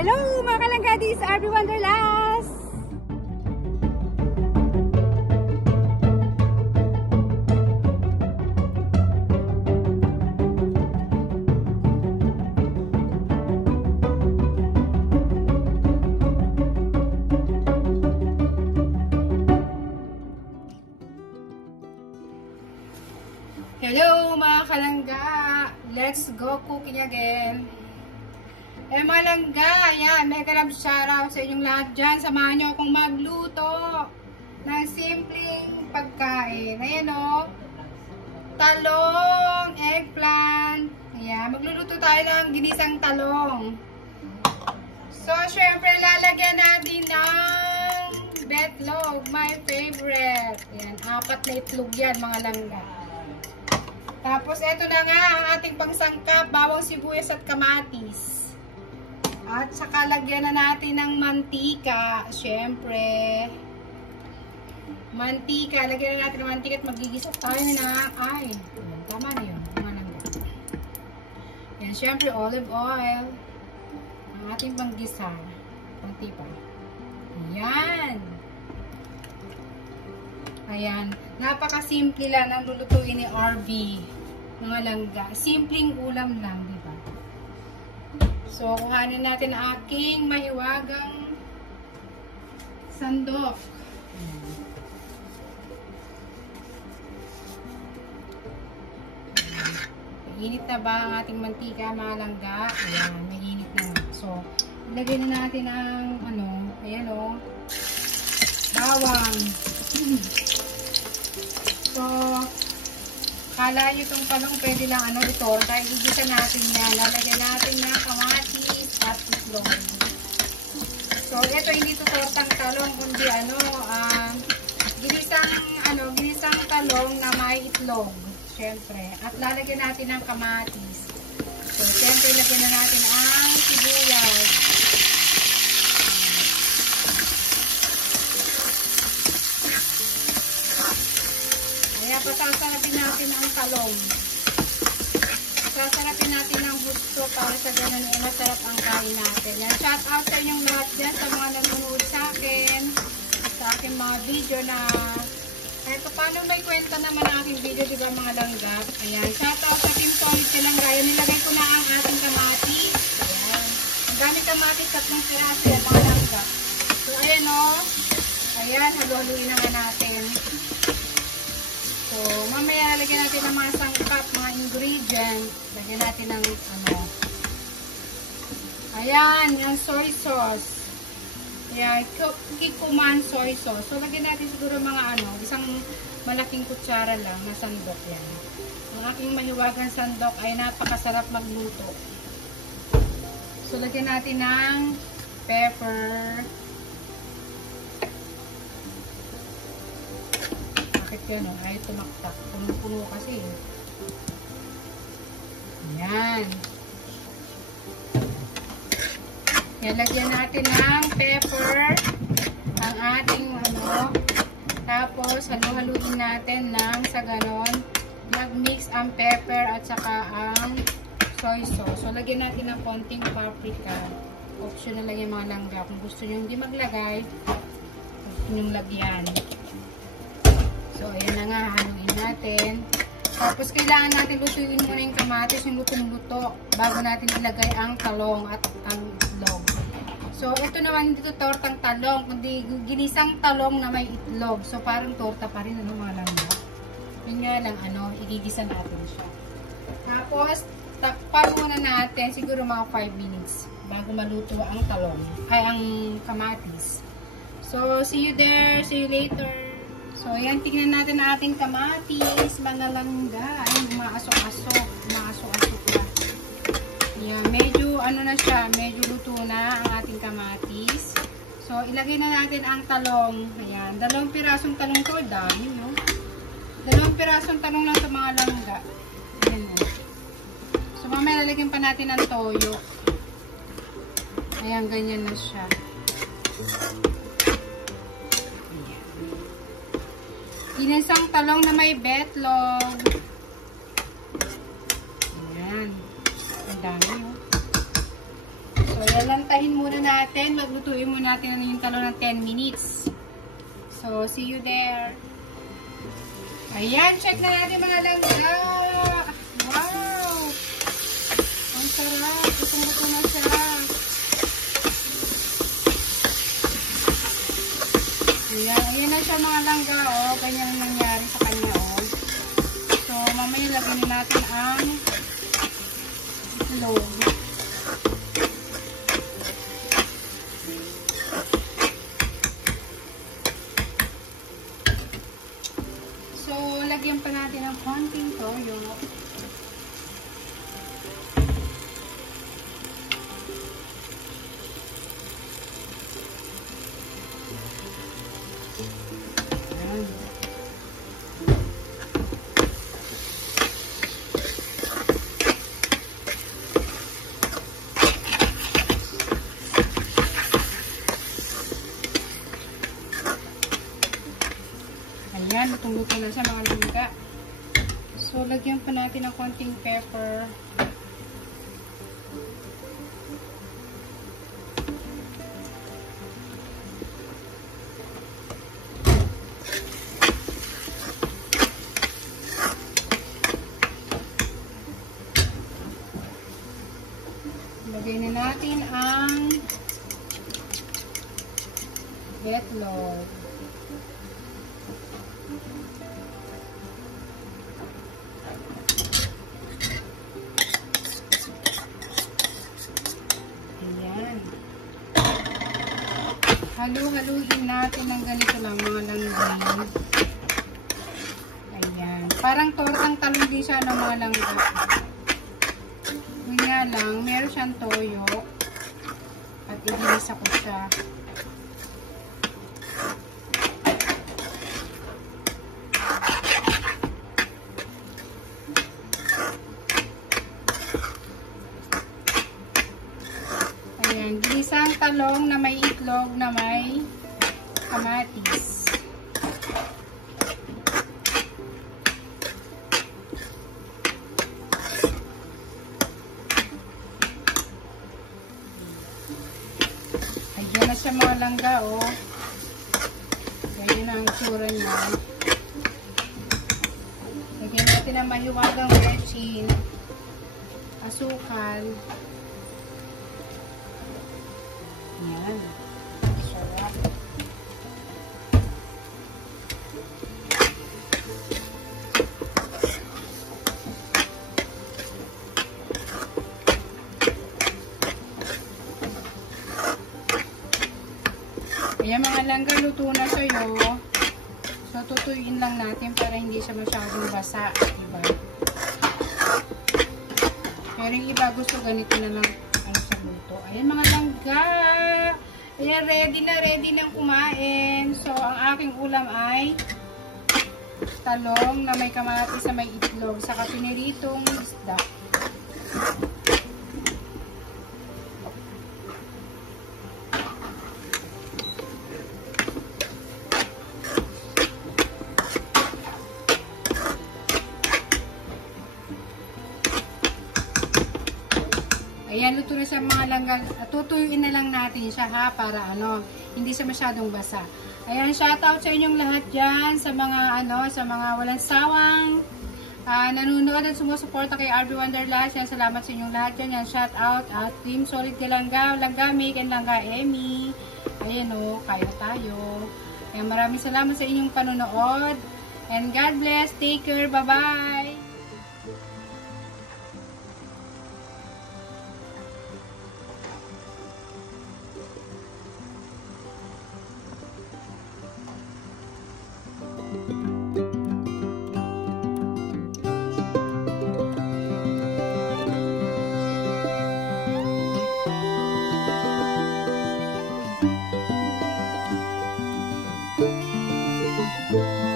Hello mga kalanggadis, RB Wanderlust! Hello mga kalangga! Let's go cooking again! Mga langga, ayan, mega love shoutout sa inyong lahat dyan. Samahan nyo akong magluto ng simpleng pagkain. Ayan o, talong, eggplant. Ayan, magluluto tayo ng ginisang talong. So, syempre, lalagyan natin ng betlog, my favorite. Ayan, 4 na itlog yan mga langga. Tapos, eto na nga ang ating pangsangkap, bawang sibuyas at kamatis. At saka lagyan na natin ng mantika. Siyempre. Mantika. Lagyan na natin ng mantika at magigisa tayo na. Ay, tama na yun. Yan, siyempre olive oil. Ang ating panggisa. Panti pa. Ayan. Ayan. Napakasimple lang ang lulutuin ni RB. Mga langga. Simpleng ulam lang, di ba? So, kuhanin natin ang aking mahiwagang sandok. Mainit na ba ang ating mantika, mga langga? Ayan, mainit na. So, ilagay na natin ang, ayan o, bawang. So, kala nyo itong talong, pwede lang itorta. Igigisa natin yan. Lalagyan natin ng kamatis at itlog. So, ito hindi ito tortang talong, kundi ginisang talong na may itlog. Siyempre. At lalagyan natin ng kamatis. So, siyempre, lagyan na natin ang sibuyas. Pasasarapin natin ang talong. Pasasarapin natin ang gusto para sa ganun ay masarap ang kain natin. Yan, shout out sa inyong lahat dyan sa mga nanonood sa akin, sa aking mga video na kahit paano may kwenta naman ang aking video, diba mga langga? Ayan, shout out sa Team Solid Kalangga. Yan, nilagay ko na ang ating kamatis. Ayan, ang dami kamatis, 3 piraso yan mga langga. So ayan o, ayan, haluhaluin naman natin. So, mamaya lagyan natin ng mga sangkap, mga ingredients. Lagyan natin ng ayan, yung soy sauce. Ayan, Kikkoman soy sauce. So, lagyan natin siguro mga isang malaking kutsara lang na sandok yan. Ang aking mahiwagang sandok ay napakasarap magluto. So, lagyan natin ng pepper. Yan o, ay tumaktak. Puno-puno kasi. Ayan. Yan, lagyan natin ng pepper. Ang ating Tapos, halu-haluin natin sa ganon. Nag-mix ang pepper at saka ang soy sauce. So, lagyan natin ng konting paprika. Optional lang yung mga langga. Kung gusto nyo hindi maglagay, gusto nyo lagyan. So, ayan na nga, haluin natin. Tapos, kailangan natin lutuin muna yung kamatis, yung lutong-luto, bago natin ilagay ang talong at ang itlog. So, ito naman dito tortang talong, kundi ginisang talong na may itlog. So, parang torta pa rin, mga langga. Yun nga lang, igigisa natin siya. Tapos, takpan muna natin, siguro mga 5 minutes, bago maluto ang talong, ay ang kamatis. So, see you there, see you later. So, ayan, tignan natin ang ating kamatis, mga langga. Ay, umaasok-asok. Umaasok-asok na. Ayan, medyo, na siya, medyo luto na ang ating kamatis. So, ilagay na natin ang talong. Ayan, 2 pirasong talong to. Dami, no? 2 pirasong talong lang sa mga langga. Ayan, no? So, mamaya lalagyan pa natin ang toyo. Ayan, ganyan na siya. Ginisang talong na may betlog. Ayan. Ang dami, oh. So, yan lang tayo. hiwain muna natin. Maglutuin muna natin yung talong ng 10 minutes. So, see you there. Ayan, check na natin mga langga. Wow! Ang sarap. Lutong-luto na siya. Ayan na siya mga langga. Oh, ganyan ang nangyari sa kanya. Oh. So, mamaya lagyan natin ang itlog. So, lagyan pa natin ng konting toyo. Ayan, lutong-luto na siya mga langga. So, lagyan pa natin ng konting pepper. Lagyan na natin ang itlog. Halu-haluin natin ng ganito lang mga langga. Ayan. Parang tortang talong din siya ng mga langga. Kaya lang, meron siyang toyo. At iginisa ko siya. Ayan, ginisang talong na may itlog na may kamatis. Ayan na siya mga langga, oh. Ganyan na ang tsura niya. Lagyan natin ang mahiwagang bechin, asukal. Ayan. Sarap. Ayan mga langga, luto na sa'yo. So, tutuyin lang natin para hindi siya masyadong basa. Diba? Pero yung iba gusto ganito na lang ang sa luto. Ayan mga langga. Ayan, ready na kumain. So, ang aking ulam ay talong na may kamatis sa may itlog sa piniritong isda. Ayan, luto na siya mga langga. Tutuyuin na lang natin siya ha, para hindi siya masyadong basa. Ayan, shoutout sa inyong lahat dyan, sa mga sa mga walang sawang nanonood at sumusuporta kay RB Wonderlash. Yan, salamat sa inyong lahat dyan. Yan, shoutout at Team Solid Langga, Langga Mick and Langga Emmy. Ayan kaya tayo. Ayan, maraming salamat sa inyong panonood. And God bless. Take care. Bye-bye. Thank you.